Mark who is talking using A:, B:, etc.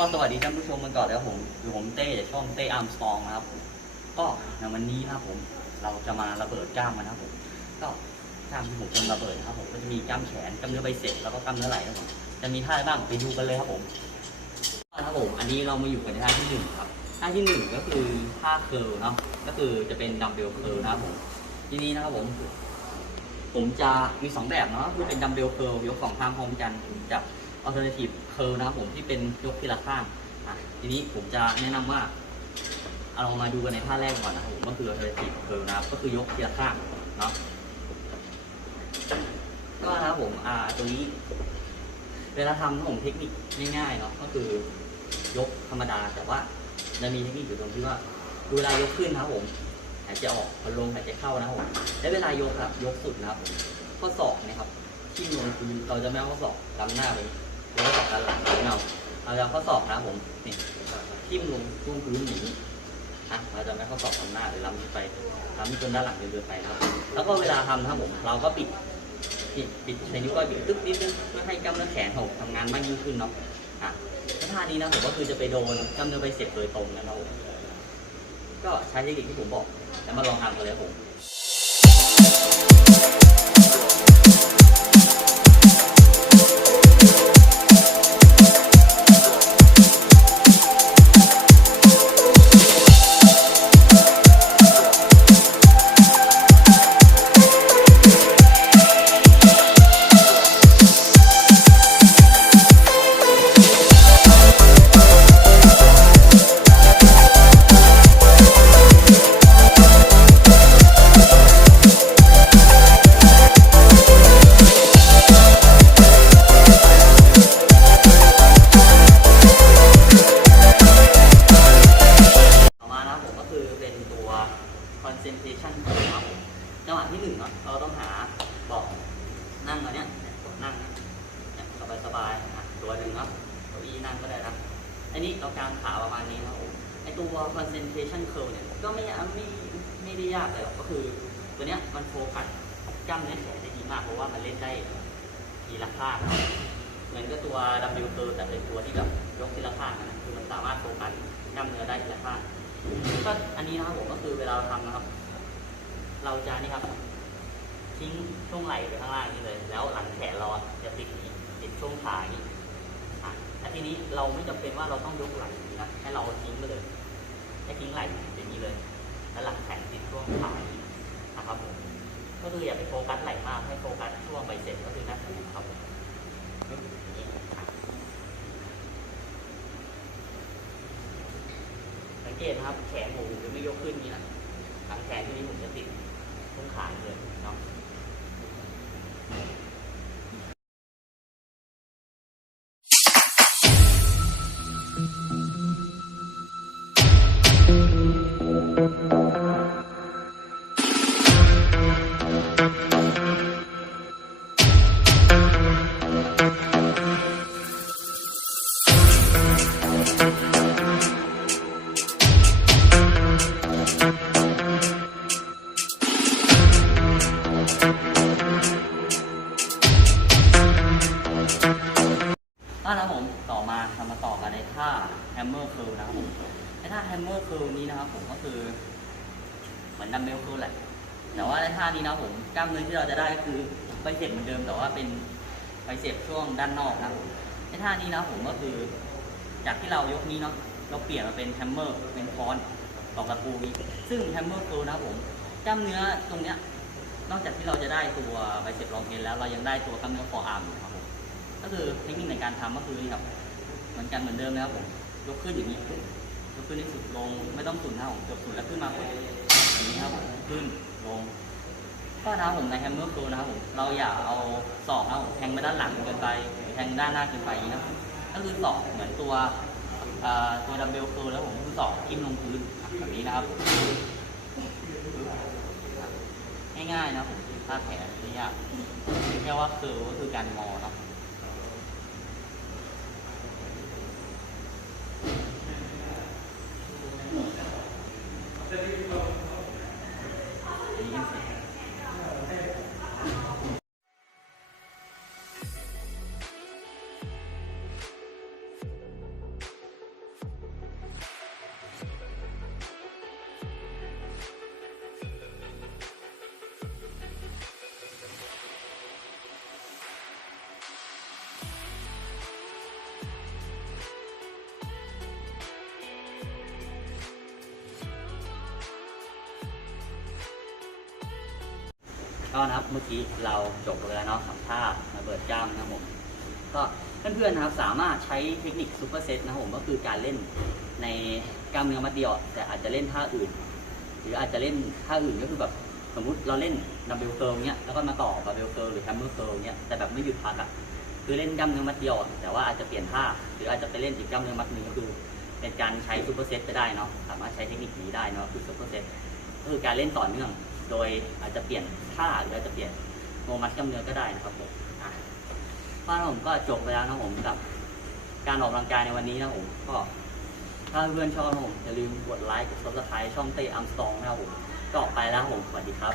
A: ก็สวัสดีท่านผู้ชมกันก่อนแล้วผมคือผมเต้จากช่องเต้อาร์มสตรองนะครับผมก็ในวันนี้นะครับผมเราจะมาระเบิดกล้ามกันนะครับผมก็กล้ามที่ผมจะระเบิดนะครับผมก็จะมีกล้ามแขนกล้ามเนื้อใบเสร็จแล้วก็กล้ามเนื้อไหล่ครับผมจะมีท่าอะไรบ้างไปดูกันเลยครับผมนะครับผมอันนี้เรามาอยู่กันในท่าที่หนึ่งครับท่าที่หนึ่งก็คือท่าเคิร์ลเนาะก็คือจะเป็นดัมเบลเคิร์ลนะครับผมทีนี้นะครับผม ผมจะมีสองแบบเนาะคือเป็นดัมเบลเคิร์ลยกสองข้างพร้อมกันกับ alternative curl นะครับผมที่เป็นยกทีละข้างอะทีนี้ผมจะแนะนำว่าเอาเรามาดูกันในท่าแรกก่อนนะครับผมก็คือ alternative curl นะครับก็คือยกทีละข้างเนาะก็นะครับผมอ่าตัวนี้เวลาทำนะผมเทคนิคง่ายๆเนาะก็คือยกธรรมดาแต่ว่าจะมีเทคนิคอยู่ตรงที่ว่าเวลายกขึ้นนะครับผมหายใจออกพอลงหายใจเข้านะครับผมและเวลายกครับยกสุดนะครับผมข้อศอกนะครับที่ลงพื้นเราจะไม่เอาข้อศอกล้ำหน้าไป เราก็ศอกด้านหลังเราเราจะข้อศอกนะผมนี่ทิ่มลงช่งพื้นอย่างนี้อะเราจะไม่ข้อศอกล้ำหน้าหรือล้ำไปล้ำจนด้านหลังจนเกินไปครับ แล้วก็เวลาทำนะครับผมเราก็ปิดปิดปิดใช้นิ้วก้อยปิดตึ๊บนิดนึงเพื่อให้กล้ามเนื้อแขนของทำงานมากยิ่งขึ้นเนาะอะท่านี้นะผมก็คือจะไปโดนกล้ามเนื้อใบเสร็จโดยตรงนะครับผมก็ใช้เทคนิคที่ผมบอกแล้วมาลองทำกันเลยครับผมต่อ concentration curve ครับจังหวะที่หนึ่งเนาะเราต้องหาเบอกนั่งเราเนี่ยกดนั่งเนี่ยสบายสบายๆอะตัวหนึ่งเนาะเก้าอี้นั่งก็ได้นะอันนี้เรากางขาประมาณนี้นะครับผมไอตัว concentration curve เนี่ยก็ไม่ไม่ไม่ได้ยากเลยหรอกก็คือ ตัวเนี้ยมันโฟกัสกล้ามเนื้อแขนได้ดีมากเพราะว่ามันเล่นได้ทีละข้างเหมือนกับตัว W curve แต่เป็นตัวที่แบบยกทีละข้างนะคือมันสามารถโฟกัสกล้ามเนื้อได้ทีละข้างก็อันนี้นะครับผมก็คือเวลาเราทำนะครับ เราจะนี่ครับ ทิ้งช่วงไหล่ไปข้างล่างนี่เลย แล้วหลังแขนเราจะติดนี้ติดช่วงขาอย่างนี้อะแล้วทีนี้เราไม่จำเป็นว่าเราต้องยกไหล่นี้นะให้เราทิ้งไปเลยให้ทิ้งไหล่อย่างนี้เลย แล้วหลังแขนติดช่วงขาอย่างนี้นะครับผมก็คืออย่าไปโฟกัสไหล่มากให้โฟกัสช่วงใบเสร็จก็คือหน้าอกครับผมสังเกตนะครับแขนผมจะไม่ยกขึ้นนี้นะ หลังแทนที่นี้ผมจะติดต้นขาเลยเนาะ นะครับผมก็คือเหมือนดัมเบล curl แหละ แต่ว่าในท่านี้นะผมกล้ามเนื้อที่เราจะได้ก็คือไบเซ็ปเหมือนเดิม แต่ว่าเป็นไบเซ็ปช่วงด้านนอกนะในท่านี้นะผมก็คือ จากที่เรายกนี้เนาะเราเปลี่ยนมาเป็นแฮมเมอร์เป็นค้อนตอกตะปูนี้ซึ่งแฮมเมอร์เคิลนะผมกล้ามเนื้อตรงเนี้ยนอกจากที่เราจะได้ตัวไบเซ็ปลองเทนแล้วเรายังได้ตัวกล้ามเนื้อฟออาร์มอยู่ครับผมก็คือเทคนิคในการทำก็คือนี่ครับเหมือนกันเหมือนเดิมนะครับผมยกขึ้นอย่างนี้ ยกขึ้นให้สุดลง ไม่ต้องสุดนะครับผมยกสุดแล้วขึ้นมาอย่างนี้ครับผมขึ้นลงก็นะครับผมในแฮมเมอร์เคิลนะครับผมเราอย่าเอาศอกนะครับผมแทงไปด้านหลังเกินไปหรือแทงด้านหน้าเกินไปนะครับก็คือศอกเหมือนตัวตัวดัมเบลเคิร์แล้วผมคือสอบทิ่มลงพื้นแบบนี้นะครับ ง่ายๆนะผมท่าแขนไม่ยากแค่ว่าเคิร์ก็คือการงอเนาะ ก็นะครับเมื่อกี้เราจบไปแล้วเนาะกับท่าระเบิดกล้ามนะครับผมก็เพื่อนๆนะครับสามารถใช้เทคนิคซูเปอร์เซตนะครับผมก็คือการเล่นในกล้ามเนื้อมัดเดียว แต่อาจจะเล่นท่าอื่น หรืออาจจะเล่นท่าอื่นก็คือแบบสมมุติเราเล่นดัมเบลเกิร์ลเนี้ยแล้วก็มาต่อกับเบลเกิร์ลหรือแฮมเมอร์เกิร์ลเนี้ยแต่แบบไม่หยุดพักอะคือเล่นกล้ามเนื้อมัดเดียว แต่ว่าอาจจะเปลี่ยนท่าหรืออาจจะไปเล่นอีกกล้ามเนื้อมัดหนึ่งก็คือเป็นการใช้ซูเปอร์เซตไปได้เนาะสามารถใช้เทคนิคนี้ได้เนาะคือซูเปอร์เซตก็คือการเล่นต่อเนื่อง โดยอาจจะเปลี่ยนท่าหรืออาจจะเปลี่ยนโมมัดกล้ามเนื้อก็ได้นะครับผมอะบ้านผมก็จบไปแล้วนะผมกับ การออกกำลังกายในวันนี้นะผมก็ ถ้าเพื่อนชอบนะผมอย่าลืมกดไลค์กดซับสไครต์ช่องเตะอัมสตองนะครับผมก็ออกไปแล้วผมสวัสดีครับ